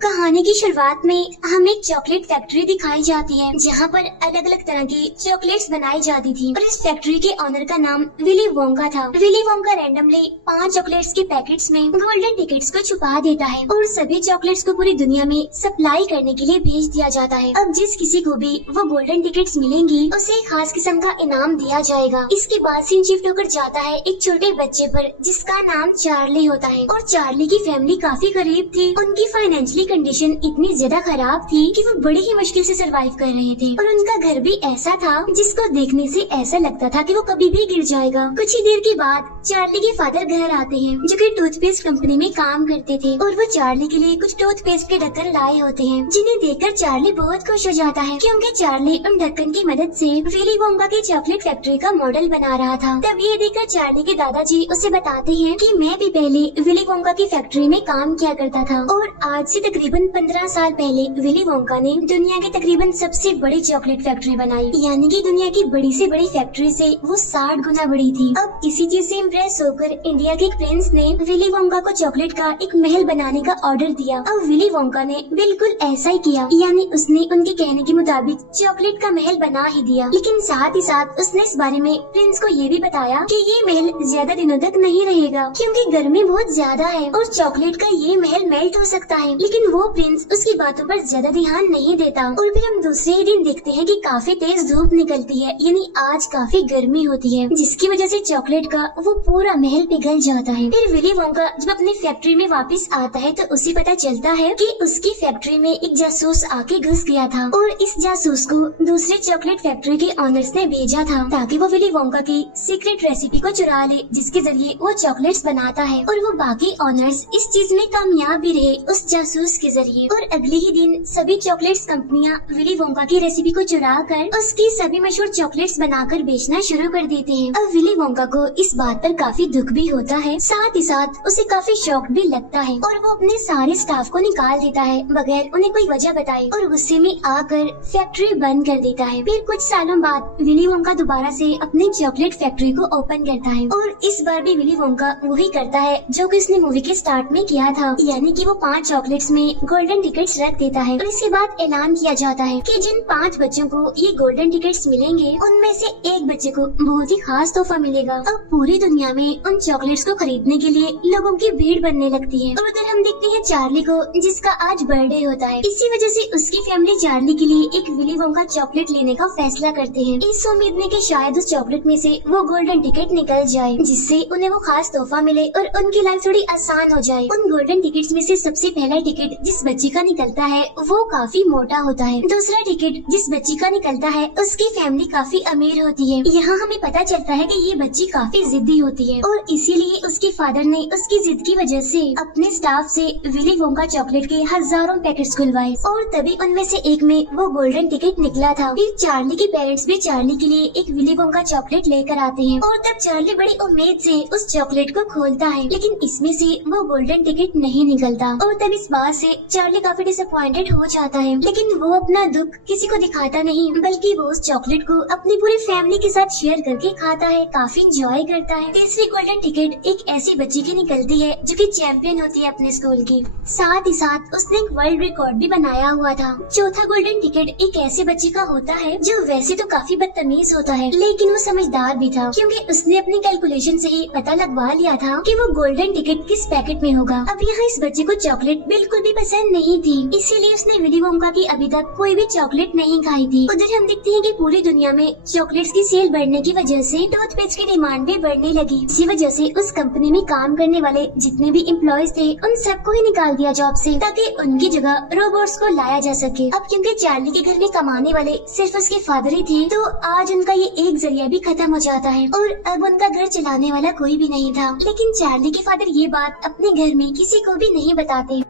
कहानी की शुरुआत में हमें एक चॉकलेट फैक्ट्री दिखाई जाती है जहाँ पर अलग अलग तरह की चॉकलेट्स बनाई जाती थी और इस फैक्ट्री के ऑनर का नाम विली वोंका था। विली वोंका रैंडमली 5 चॉकलेट्स के पैकेट्स में गोल्डन टिकट्स को छुपा देता है और सभी चॉकलेट्स को पूरी दुनिया में सप्लाई करने के लिए भेज दिया जाता है। अब जिस किसी को भी वो गोल्डन टिकट्स मिलेंगी उसे एक खास किस्म का इनाम दिया जाएगा। इसके बाद सीन शिफ्ट होकर जाता है एक छोटे बच्चे पर जिसका नाम चार्ली होता है और चार्ली की फैमिली काफी गरीब थी। उनकी फाइनेंशियली कंडीशन इतनी ज्यादा खराब थी कि वो बड़ी ही मुश्किल से सरवाइव कर रहे थे और उनका घर भी ऐसा था जिसको देखने से ऐसा लगता था कि वो कभी भी गिर जाएगा। कुछ ही देर के बाद चार्ली के फादर घर आते हैं जो कि टूथपेस्ट कंपनी में काम करते थे और वो चार्ली के लिए कुछ टूथपेस्ट के ढक्कन लाए होते हैं जिन्हें देखकर चार्ली बहुत खुश हो जाता है क्योंकि चार्ली उन ढक्कन की मदद से विली वोंका की चॉकलेट फैक्ट्री का मॉडल बना रहा था। तब ये देखकर चार्ली के दादाजी उसे बताते हैं कि मैं भी पहले विली वोंका की फैक्ट्री में काम किया करता था और आज से तकरीबन 15 साल पहले विली वोंका ने दुनिया की तकरीबन सबसे बड़ी चॉकलेट फैक्ट्री बनाई, यानी कि दुनिया की बड़ी से बड़ी फैक्ट्री से वो 60 गुना बड़ी थी। अब इसी चीज से इम्प्रेस होकर इंडिया के एक प्रिंस ने विली वोंका को चॉकलेट का एक महल बनाने का ऑर्डर दिया। अब विली वोंका ने बिल्कुल ऐसा ही किया, यानी उसने उनके कहने के मुताबिक चॉकलेट का महल बना ही दिया। लेकिन साथ ही साथ उसने इस बारे में प्रिंस को ये भी बताया कि ये महल ज्यादा दिनों तक नहीं रहेगा क्योंकि गर्मी बहुत ज्यादा है और चॉकलेट का ये महल मेल्ट हो सकता है। लेकिन वो प्रिंस उसकी बातों पर ज्यादा ध्यान नहीं देता और फिर हम दूसरे ही दिन देखते हैं कि काफी तेज धूप निकलती है, यानी आज काफी गर्मी होती है जिसकी वजह से चॉकलेट का वो पूरा महल पिघल जाता है। फिर विली वोंका जब अपनी फैक्ट्री में वापस आता है तो उसे पता चलता है कि उसकी फैक्ट्री में एक जासूस आके घुस गया था और इस जासूस को दूसरे चॉकलेट फैक्ट्री के ऑनर्स ने भेजा था ताकि वो विली वोंका की सीक्रेट रेसिपी को चुरा ले जिसके जरिए वो चॉकलेट्स बनाता है और वो बाकी ऑनर्स इस चीज में कामयाब भी रहे उस जासूस के जरिए। और अगले ही दिन सभी चॉकलेट्स कंपनियां विली वोंका की रेसिपी को चुरा कर उसकी सभी मशहूर चॉकलेट्स बनाकर बेचना शुरू कर देते हैं। अब विली वोंका को इस बात पर काफी दुख भी होता है, साथ ही साथ उसे काफी शौक भी लगता है और वो अपने सारे स्टाफ को निकाल देता है बगैर उन्हें कोई वजह बताए और गुस्से में आकर फैक्ट्री बंद कर देता है। फिर कुछ सालों बाद विली वोंका दोबारा से अपनी चॉकलेट फैक्ट्री को ओपन करता है और इस बार भी विली वोंका वही करता है जो कि उसने मूवी के स्टार्ट में किया था, यानी कि वो 5 चॉकलेट्स में गोल्डन टिकट्स रख देता है और इसके बाद ऐलान किया जाता है कि जिन 5 बच्चों को ये गोल्डन टिकट्स मिलेंगे उनमें से एक बच्चे को बहुत ही खास तोहफा मिलेगा। अब पूरी दुनिया में उन चॉकलेट्स को खरीदने के लिए लोगों की भीड़ बनने लगती है और उधर हम देखते हैं चार्ली को जिसका आज बर्थडे होता है। इसी वजह से उसकी फैमिली चार्ली के लिए एक विली वोंका चॉकलेट लेने का फैसला करते हैं इस उम्मीद में कि शायद उस चॉकलेट में से वो गोल्डन टिकट निकल जाए जिससे उन्हें वो खास तोहफा मिले और उनकी लाइफ थोड़ी आसान हो जाए। उन गोल्डन टिकट्स में से सबसे पहला टिकट जिस बच्चे का निकलता है वो काफी मोटा होता है। दूसरा टिकट जिस बच्ची का निकलता है उसकी फैमिली काफी अमीर होती है। यहाँ हमें पता चलता है कि ये बच्ची काफी जिद्दी होती है और इसीलिए उसके फादर ने उसकी जिद की वजह से अपने स्टाफ से विली वोंका चॉकलेट के हजारों पैकेट्स खुलवाए और तभी उनमें से एक में वो गोल्डन टिकट निकला था। फिर चार्ली के पेरेंट्स भी चार्ली के लिए एक विली वोंका चॉकलेट लेकर आते हैं और तब चार्ली बड़ी उम्मीद से उस चॉकलेट को खोलता है लेकिन इसमें से वो गोल्डन टिकट नहीं निकलता और तब इस बात से चार्ली काफी डिसअपॉइंटेड हो जाता है। लेकिन वो अपना दुख किसी को दिखाता नहीं बल्कि वो उस चॉकलेट को अपनी पूरी फैमिली के साथ शेयर करके खाता है, काफी इंजॉय करता है। तीसरी गोल्डन टिकट एक ऐसी बच्ची की निकलती है जो कि चैंपियन होती है अपने स्कूल की, साथ ही साथ उसने एक वर्ल्ड रिकॉर्ड भी बनाया हुआ था। चौथा गोल्डन टिकट एक ऐसे बच्चे का होता है जो वैसे तो काफी बदतमीज होता है लेकिन वो समझदार भी था क्योंकि उसने अपनी कैलकुलेशन से ही पता लगवा लिया था कि वो गोल्डन टिकट किस पैकेट में होगा। अब यहाँ इस बच्चे को चॉकलेट बिल्कुल भी पसंद नहीं थी, इसीलिए उसने विली वोंका की अभी तक कोई भी चॉकलेट नहीं खाई थी। उधर हम देखते हैं कि पूरी दुनिया में चॉकलेट्स की सेल बढ़ने की वजह से टूथपेस्ट की डिमांड भी बढ़ने लगी। इसी वजह से उस कंपनी में काम करने वाले जितने भी एम्प्लॉयज थे उन सबको ही निकाल दिया जॉब से ताकि उनकी जगह रोबोट्स को लाया जा सके। अब क्योंकि चार्ली के घर में कमाने वाले सिर्फ उसके फादर ही थे तो आज उनका ये एक जरिया भी खत्म हो जाता है और अब उनका घर चलाने वाला कोई भी नहीं था। लेकिन चार्ली के फादर ये बात अपने घर में किसी को भी नहीं बताते।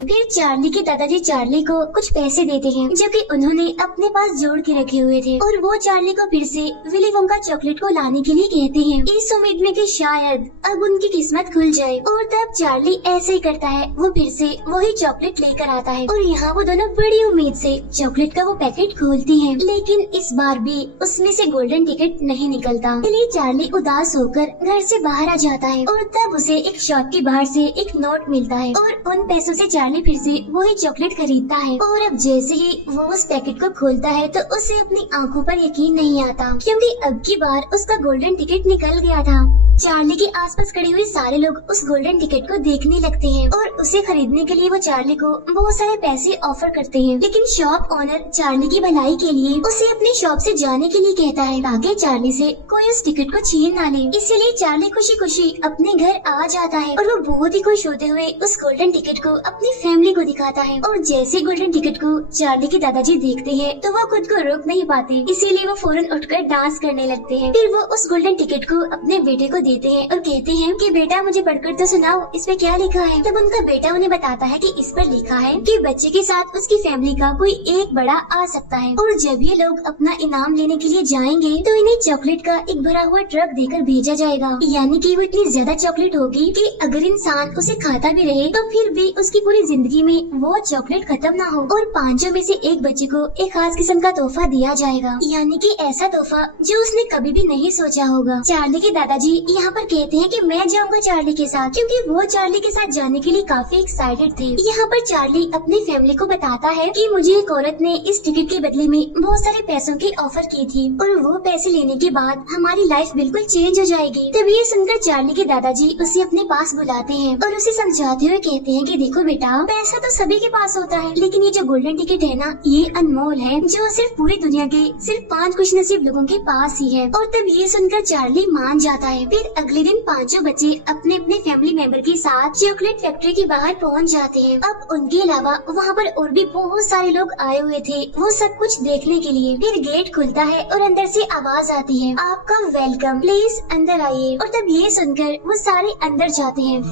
फिर चार्ली के दादाजी चार्ली को कुछ पैसे देते हैं जो कि उन्होंने अपने पास जोड़ के रखे हुए थे और वो चार्ली को फिर से विली वोंका चॉकलेट को लाने के लिए कहते हैं इस उम्मीद में कि शायद अब उनकी किस्मत खुल जाए। और तब चार्ली ऐसे ही करता है, वो फिर से वही चॉकलेट लेकर आता है और यहाँ वो दोनों बड़ी उम्मीद से चॉकलेट का वो पैकेट खोलती हैं, लेकिन इस बार भी उसमें से गोल्डन टिकट नहीं निकलता। इसलिए चार्ली उदास होकर घर से बाहर आ जाता है और तब उसे एक शॉप के बाहर से एक नोट मिलता है और उन पैसों से चार्ली फिर से वही चॉकलेट खरीदता है और अब जैसे ही वो उस पैकेट को खोलता है तो उसे अपनी आंखों पर यकीन नहीं आता, क्योंकि अब की बार उसका गोल्डन टिकट निकल गया था। चार्ली के आसपास खड़े हुए सारे लोग उस गोल्डन टिकट को देखने लगते हैं और उसे खरीदने के लिए वो चार्ली को बहुत सारे पैसे ऑफर करते हैं, लेकिन शॉप ओनर चार्ली की भलाई के लिए उसे अपनी शॉप से जाने के लिए कहता है ताकि चार्ली से कोई उस टिकट को छीन ना ले। इसीलिए चार्ली खुशी खुशी अपने घर आ जाता है और वो बहुत ही खुश होते हुए उस गोल्डन टिकट को अपनी फैमिली को दिखाता है। और जैसे गोल्डन टिकट को चार्ली के दादाजी देखते हैं तो वो खुद को रोक नहीं पाते, इसीलिए वो फौरन उठकर डांस करने लगते हैं। फिर वो उस गोल्डन टिकट को अपने बेटे को देते हैं और कहते हैं कि बेटा मुझे पढ़कर तो सुनाओ, इस पे क्या लिखा है। तब उनका बेटा उन्हें बताता है कि इस पर लिखा है कि बच्चे के साथ उसकी फैमिली का कोई एक बड़ा आ सकता है और जब ये लोग अपना इनाम लेने के लिए जाएंगे तो इन्हें चॉकलेट का एक भरा हुआ ट्रक देकर भेजा जाएगा। यानी कि वो इतनी ज्यादा चॉकलेट होगी कि अगर इंसान उसे खाता भी रहे तो फिर भी उसकी पूरी जिंदगी में वो चॉकलेट खत्म ना हो। और 5 में से एक बच्चे को एक खास किस्म का तोहफा दिया जाएगा, यानी कि ऐसा तोहफा जो उसने कभी भी नहीं सोचा होगा। चार्ली के दादाजी यहाँ पर कहते हैं कि मैं जाऊंगा चार्ली के साथ, क्योंकि वो चार्ली के साथ जाने के लिए काफी एक्साइटेड थे। यहाँ पर चार्ली अपनी फैमिली को बताता है कि मुझे एक औरत ने इस टिकट के बदले में बहुत सारे पैसों की ऑफर की थी और वो पैसे लेने के बाद हमारी लाइफ बिल्कुल चेंज हो जाएगी। तभी ये सुनकर चार्ली के दादाजी उसे अपने पास बुलाते हैं और उसे समझाते हुए कहते हैं कि देखो बेटा, पैसा तो सभी के पास होता है, लेकिन ये जो गोल्डन टिकट है ना, ये अनमोल है, जो सिर्फ पूरी दुनिया के सिर्फ 5 खुशनसीब लोगों के पास ही है। और तब ये सुनकर चार्ली मान जाता है। फिर अगले दिन 5 बच्चे अपने अपने फैमिली मेंबर के साथ चॉकलेट फैक्ट्री के बाहर पहुंच जाते हैं। अब उनके अलावा वहाँ पर और भी बहुत सारे लोग आए हुए थे वो सब कुछ देखने के लिए। फिर गेट खुलता है और अंदर से आवाज आती है, आपका वेलकम, प्लीज अंदर आइए। और तब ये सुनकर वो सारे अंदर जाते हैं।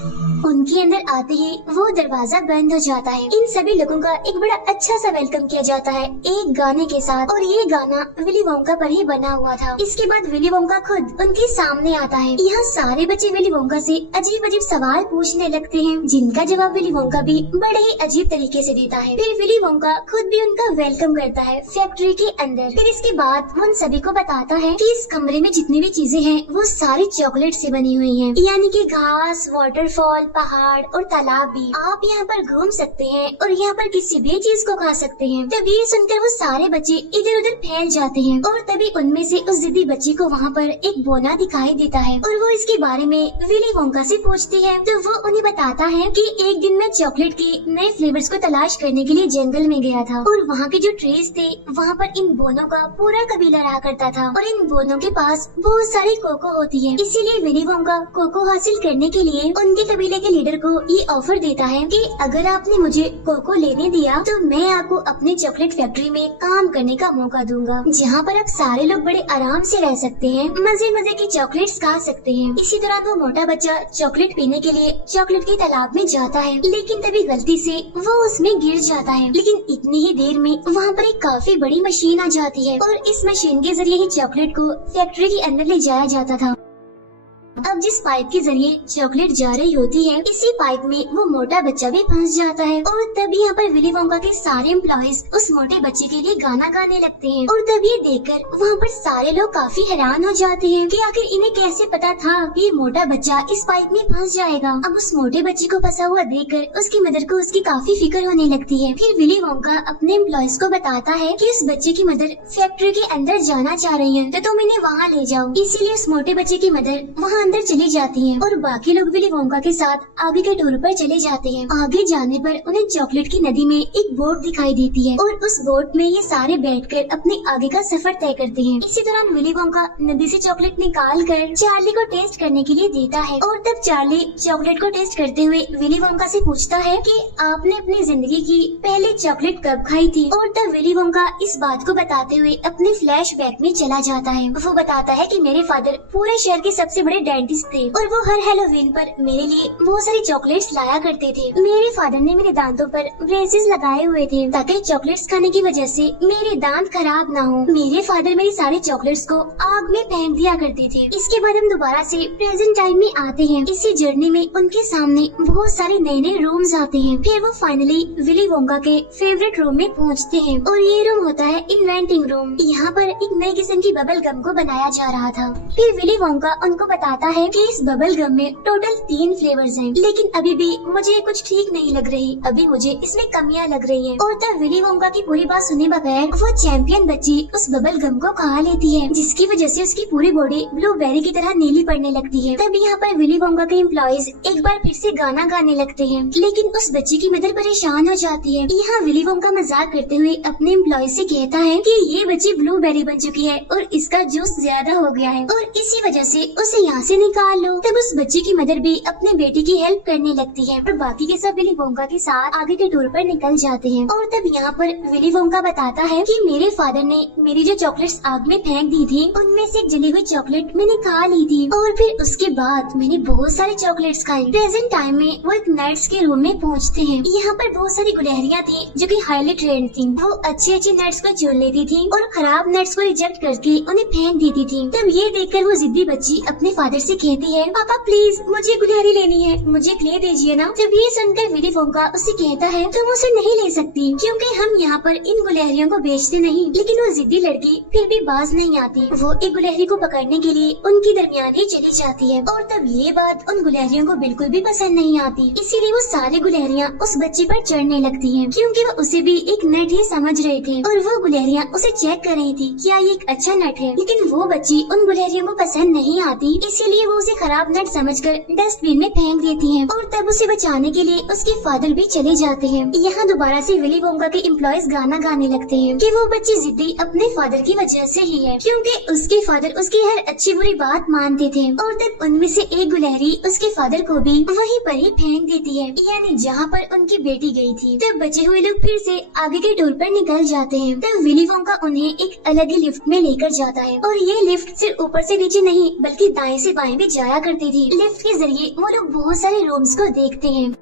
उनके अंदर आते ही वो दरवाजा बंद हो जाता है। इन सभी लोगों का एक बड़ा अच्छा सा वेलकम किया जाता है एक गाने के साथ, और ये गाना विली वोंका पर ही बना हुआ था। इसके बाद विली वोंका खुद उनके सामने आता है। यहाँ सारे बच्चे विली वोंका से अजीब अजीब सवाल पूछने लगते हैं, जिनका जवाब विली वोंका भी बड़े ही अजीब तरीके से देता है। फिर विली वोंका खुद भी उनका वेलकम करता है फैक्ट्री के अंदर। फिर इसके बाद वो उन सभी को बताता है कि इस कमरे में जितनी भी चीजें हैं वो सारी चॉकलेट से बनी हुई हैं, यानी कि घास, वाटरफॉल, पहाड़ और तालाब भी। आप यहाँ पर घूम सकते हैं और यहाँ पर किसी भी चीज को खा सकते हैं। तभी ये सुनकर वो सारे बच्चे इधर उधर फैल जाते हैं और तभी उनमें से उस जिद्दी बच्चे को वहाँ पर एक बोना दिखाई देता है और वो इसके बारे में विली वोंका से पूछती है। तो वो उन्हें बताता है कि एक दिन मैं चॉकलेट के नए फ्लेवर्स को तलाश करने के लिए जंगल में गया था और वहाँ के जो ट्रीज थे वहाँ पर इन बोनों का पूरा कबीला रहा करता था और इन बोनों के पास बहुत सारी कोको होती है। इसीलिए विली वोंका कोको हासिल करने के लिए उनके कबीले के लीडर को ये ऑफर देता है कि अगर आपने मुझे कोको लेने दिया तो मैं आपको अपने चॉकलेट फैक्ट्री में काम करने का मौका दूंगा, जहाँ पर अब सारे लोग बड़े आराम से रह सकते हैं, मजे मजे की चॉकलेट्स खा सकते हैं। इसी दौरान वो मोटा बच्चा चॉकलेट पीने के लिए चॉकलेट के तालाब में जाता है, लेकिन तभी गलती से वो उसमें गिर जाता है। लेकिन इतनी ही देर में वहाँ पर एक काफी बड़ी मशीन आ जाती है और इस मशीन के जरिए ही चॉकलेट को फैक्ट्री के अंदर ले जाया जाता था। अब जिस पाइप के जरिए चॉकलेट जा रही होती है, इसी पाइप में वो मोटा बच्चा भी फंस जाता है और तभी यहाँ पर विली वोंका के सारे एम्प्लॉइज उस मोटे बच्चे के लिए गाना गाने लगते हैं और तभी ये देखकर वहाँ पर सारे लोग काफी हैरान हो जाते हैं कि आखिर इन्हें कैसे पता था कि ये मोटा बच्चा इस पाइप में फंस जाएगा। अब उस मोटे बच्चे को फंसा हुआ देखकर उसकी मदर को उसकी काफी फिक्र होने लगती है। फिर विली वोंका अपने एम्प्लॉइज को बताता है कि उस बच्चे की मदर फैक्ट्री के अंदर जाना चाह रही है, तो तुम इन्हें वहाँ ले जाओ। इसीलिए उस मोटे बच्चे की मदर वहाँ अंदर चली जाती है और बाकी लोग विली वोंका के साथ आगे के टूर पर चले जाते हैं। आगे जाने पर उन्हें चॉकलेट की नदी में एक बोट दिखाई देती है और उस बोट में ये सारे बैठकर अपने आगे का सफर तय करते हैं। इसी दौरान विली वोंका नदी से चॉकलेट निकाल कर चार्ली को टेस्ट करने के लिए देता है और तब चार्ली चॉकलेट को टेस्ट करते हुए विली वोंका से पूछता है कि आपने अपनी जिंदगी की पहली चॉकलेट कब खाई थी। और तब विली वोंका इस बात को बताते हुए अपने फ्लैशबैक में चला जाता है। वो बताता है कि मेरे फादर पूरे शहर के सबसे बड़े डेंटिस्ट थे और वो हर हैलोवीन पर मेरे लिए बहुत सारी चॉकलेट्स लाया करते थे। मेरे फादर ने मेरे दांतों पर ब्रेसेस लगाए हुए थे ताकि चॉकलेट्स खाने की वजह से मेरे दांत खराब ना हो। मेरे फादर मेरी सारी चॉकलेट्स को आग में फेंक दिया करते थे। इसके बाद हम दोबारा से प्रेजेंट टाइम में आते हैं। इसी जर्नी में उनके सामने बहुत सारे नए नए रूम्स आते हैं। फिर वो फाइनली विली वोंका के फेवरेट रूम में पहुँचते हैं और ये रूम होता है इन्वेंटिंग रूम। यहाँ पर एक नई किस्म की बबल गम को बनाया जा रहा था। फिर विली वोंका उनको बताता है है कि इस बबल गम में टोटल 3 फ्लेवर्स हैं, लेकिन अभी भी मुझे कुछ ठीक नहीं लग रही, अभी मुझे इसमें कमियां लग रही हैं। और तब विली वोंका की पूरी बात सुने बगैर वो चैंपियन बच्ची उस बबल गम को खा लेती है, जिसकी वजह से उसकी पूरी बॉडी ब्लूबेरी की तरह नीली पड़ने लगती है। तब यहाँ पर विली वोंका के एम्प्लॉइज एक बार फिर से गाना गाने लगते हैं, लेकिन उस बच्ची की मदर परेशान हो जाती है। यहाँ विली वोंका मजाक करते हुए अपने एम्प्लॉय से कहता है कि ये बच्ची ब्लूबेरी बन चुकी है और इसका जूस ज्यादा हो गया है और इसी वजह से उसे यहाँ से निकाल लो। तब उस बच्ची की मदर भी अपने बेटी की हेल्प करने लगती है और बाकी के सब विली वोंका के साथ आगे के टूर पर निकल जाते हैं। और तब यहाँ पर विली वोंका बताता है कि मेरे फादर ने मेरी जो चॉकलेट्स आग में फेंक दी थी उनमें से एक जली हुई चॉकलेट मैंने खा ली थी और फिर उसके बाद मैंने बहुत सारे चॉकलेट्स खाए। प्रेजेंट टाइम में वो एक नट्स के रूम में पहुँचते हैं। यहाँ पर बहुत सारी गुलहरियाँ थी जो कि हाईली ट्रेंड थी। वो अच्छे नट्स को चुन लेती थी और खराब नट्स को रिजेक्ट करके उन्हें फेंक देती थी। तब ये देखकर वो जिद्दी बच्ची अपने फादर से कहती है, पापा प्लीज मुझे गुलहरी लेनी है, मुझे क्ले दीजिए ना। जब ये सुनकर विली वोंका उससे कहता है तुम उसे नहीं ले सकती क्योंकि हम यहाँ पर इन गुलहरियों को बेचते नहीं। लेकिन वो जिद्दी लड़की फिर भी बाज नहीं आती। वो एक गुलहरी को पकड़ने के लिए उनकी दरमियान ही चली जाती है और तब ये बात उन गुलहरियों को बिल्कुल भी पसंद नहीं आती। इसीलिए वो सारी गुलहरियाँ उस बच्ची पर चढ़ने लगती है क्योंकि वो उसे भी एक नट ही समझ रहे थे और वो गुलहरियाँ उसे चेक कर रही थी क्या ये एक अच्छा नट है। लेकिन वो बच्ची उन गुलहरियों को पसंद नहीं आती, इसीलिए वो उसे खराब नट समझकर डस्टबिन में फेंक देती है और तब उसे बचाने के लिए उसके फादर भी चले जाते हैं। यहाँ दोबारा से विली वोंका के एम्प्लॉइज गाना गाने लगते हैं कि वो बच्ची जिद्दी अपने फादर की वजह से ही है क्योंकि उसके फादर उसकी हर अच्छी बुरी बात मानते थे। और तब उनमें से एक गुलहरी उसके फादर को भी वहीं पर ही फेंक देती है, यानी जहाँ पर उनकी बेटी गई थी। तब बचे हुए लोग फिर से आगे के टूर पर निकल जाते हैं। तब विली वोंका उन्हें एक अलग ही लिफ्ट में लेकर जाता है और ये लिफ्ट सिर्फ ऊपर से नीचे नहीं बल्कि दाएं से बाएं भी जाया करती थी। लिफ्ट के जरिए वो लोग बहुत सारे रूम्स को देखते हैं।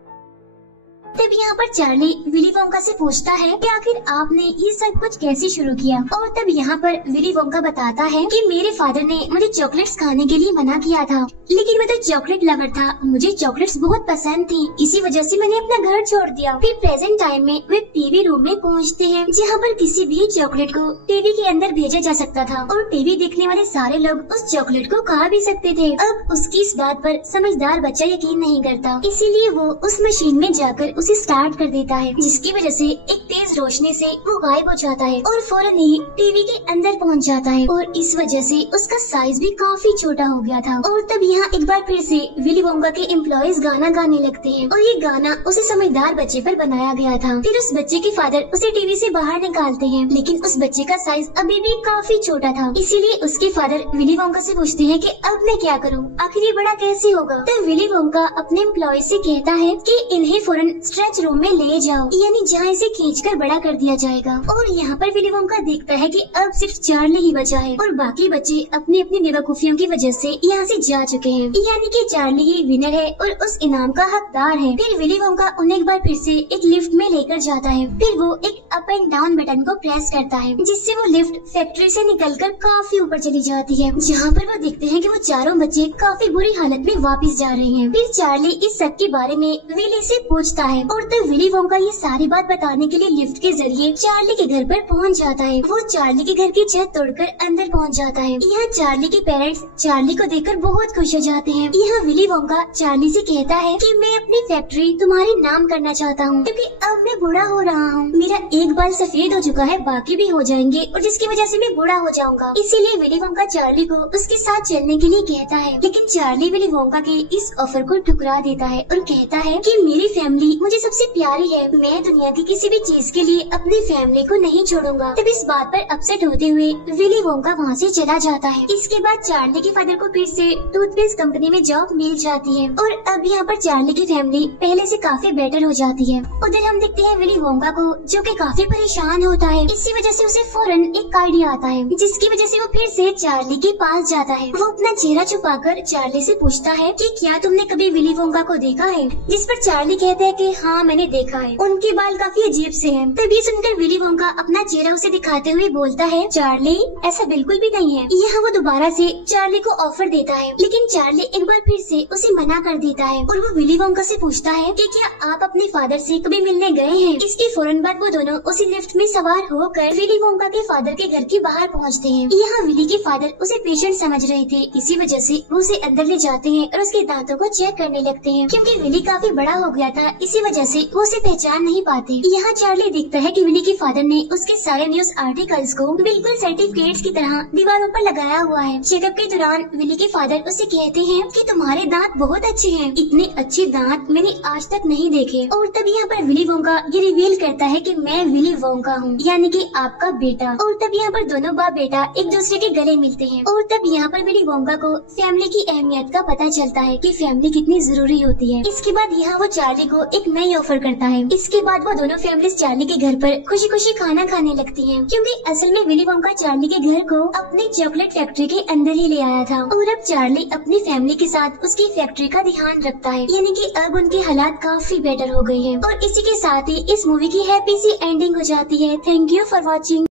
तब यहाँ पर चार्ली विली वोंका से पूछता है कि आखिर आपने ये सब कुछ कैसे शुरू किया। और तब यहाँ पर विली वोंका बताता है कि मेरे फादर ने मुझे चॉकलेट्स खाने के लिए मना किया था, लेकिन मैं तो चॉकलेट लवर था, मुझे चॉकलेट्स बहुत पसंद थी, इसी वजह से मैंने अपना घर छोड़ दिया। फिर प्रेजेंट टाइम में वे टीवी रूम में पहुँचते हैं जहाँ पर किसी भी चॉकलेट को टीवी के अंदर भेजा जा सकता था और टीवी देखने वाले सारे लोग उस चॉकलेट को खा भी सकते थे। अब उसकी इस बात पर समझदार बच्चा यकीन नहीं करता, इसीलिए वो उस मशीन में जाकर उसे स्टार्ट कर देता है, जिसकी वजह से एक तेज रोशनी से वो गायब हो जाता है और फौरन ही टीवी के अंदर पहुंच जाता है और इस वजह से उसका साइज भी काफी छोटा हो गया था। और तब यहाँ एक बार फिर से विली वोंका के एम्प्लॉइज गाना गाने लगते हैं और ये गाना उसे समझदार बच्चे पर बनाया गया था। फिर उस बच्चे के फादर उसे टीवी से बाहर निकालते हैं, लेकिन उस बच्चे का साइज अभी भी काफी छोटा था, इसीलिए उसके फादर विली वोंका से पूछते हैं कि अब मैं क्या करूँ, आखिर ये बड़ा कैसे होगा। तब विली वोंका अपने एम्प्लॉय से कहता है कि इन्हें फौरन स्ट्रेच रूम में ले जाओ, यानी जहाँ इसे खींचकर बड़ा कर दिया जाएगा। और यहाँ पर विली वोंका देखता है कि अब सिर्फ चार्ली ही बचा है और बाकी बच्चे अपनी अपनी बेवकूफियों की वजह से यहाँ से जा चुके हैं, यानी कि चार्ली ही विनर है और उस इनाम का हकदार है। फिर विली वोंका उन्हें एक बार फिर से एक लिफ्ट में लेकर जाता है। फिर वो एक अप एंड डाउन बटन को प्रेस करता है, जिससे वो लिफ्ट फैक्ट्री से निकलकर काफी ऊपर चली जाती है, जहाँ पर वो देखते हैं कि वो चारों बच्चे काफी बुरी हालत में वापस जा रहे हैं। फिर चार्ली इस सब के बारे में विली से पूछता है और तब विली वोंका ये सारी बात बताने के लिए लिफ्ट के जरिए चार्ली के घर पर पहुंच जाता है। वो चार्ली के घर की छत तोड़कर अंदर पहुंच जाता है। यहाँ चार्ली के पेरेंट्स चार्ली को देखकर बहुत खुश हो जाते हैं। यहाँ विली वोंका चार्ली से कहता है कि मैं अपनी फैक्ट्री तुम्हारे नाम करना चाहता हूँ क्योंकि अब मैं बूढ़ा हो रहा हूँ, मेरा एक बाल सफेद हो चुका है, बाकी भी हो जाएंगे और जिसकी वजह से मैं बूढ़ा हो जाऊंगा। इसीलिए विली वोंका चार्ली को उसके साथ चलने के लिए कहता है, लेकिन चार्ली विली वोंका के इस ऑफर को ठुकरा देता है और कहता है कि मेरी फैमिली मुझे सबसे प्यारी है, मैं दुनिया की किसी भी चीज के लिए अपनी फैमिली को नहीं छोड़ूंगा। तब इस बात पर अपसेट होते हुए विली वोंका वहाँ से चला जाता है। इसके बाद चार्ली के फादर को फिर से टूथपेस्ट कंपनी में जॉब मिल जाती है और अब यहाँ पर चार्ली की फैमिली पहले से काफी बेटर हो जाती है। उधर हम देखते हैं विली वोंका को जो कि काफी परेशान होता है, इसी वजह से उसे फौरन एक आइडिया आता है, जिसकी वजह से वो फिर से चार्ली के पास जाता है। वो अपना चेहरा छुपाकर चार्ली से पूछता है कि क्या तुमने कभी विली वोंका को देखा है, जिस पर चार्ली कहता है कि हाँ मैंने देखा है, उनके बाल काफी अजीब से हैं। तभी सुनकर विली वोंका अपना चेहरा उसे दिखाते हुए बोलता है, चार्ली ऐसा बिल्कुल भी नहीं है। यहाँ वो दोबारा से चार्ली को ऑफर देता है, लेकिन चार्ली एक बार फिर से उसे मना कर देता है और वो विली वोंका से पूछता है कि क्या आप अपने फादर से कभी मिलने गए हैं। इसके फौरन बाद वो दोनों उसी लिफ्ट में सवार होकर विली वोंका के फादर के घर के बाहर पहुंचते हैं। यहाँ विली के फादर उसे पेशेंट समझ रहे थे, इसी वजह से वो उसे अंदर ले जाते हैं और उसके दांतों को चेक करने लगते हैं। क्योंकि विली काफी बड़ा हो गया था, इसी वजह से वो उसे पहचान नहीं पाते। यहाँ चार्ली दिखता है कि विली के फादर ने उसके सारे न्यूज आर्टिकल्स को बिल्कुल सर्टिफिकेट्स की तरह दीवारों पर लगाया हुआ है। चेकअप के दौरान विली के फादर उसे कहते हैं कि तुम्हारे दांत बहुत अच्छे हैं, इतने अच्छे दांत मैंने आज तक नहीं देखे। और तब यहाँ पर विली वोंका ये रिवील करता है कि मैं विली वोंका हूँ, यानी कि आपका बेटा। और तब यहाँ पर दोनों बाप बेटा एक दूसरे के गले मिलते हैं। और तब यहाँ पर विली वोंका को फैमिली की अहमियत का पता चलता है कि फैमिली कितनी जरूरी होती है। इसके बाद यहाँ वो चार्ली को एक नई ऑफर करता है। इसके बाद वो दोनों फैमिलीज चार्ली के घर पर खुशी खुशी खाना खाने लगती हैं, क्योंकि असल में विली वोंका चार्ली के घर को अपनी चॉकलेट फैक्ट्री के अंदर ही ले आया था। और अब चार्ली अपनी फैमिली के साथ उसकी फैक्ट्री का ध्यान रखता है, यानी कि अब उनके हालात काफी बेटर हो गई है। और इसी के साथ ही इस मूवी की हैप्पी सी एंडिंग हो जाती है। Thank you for watching.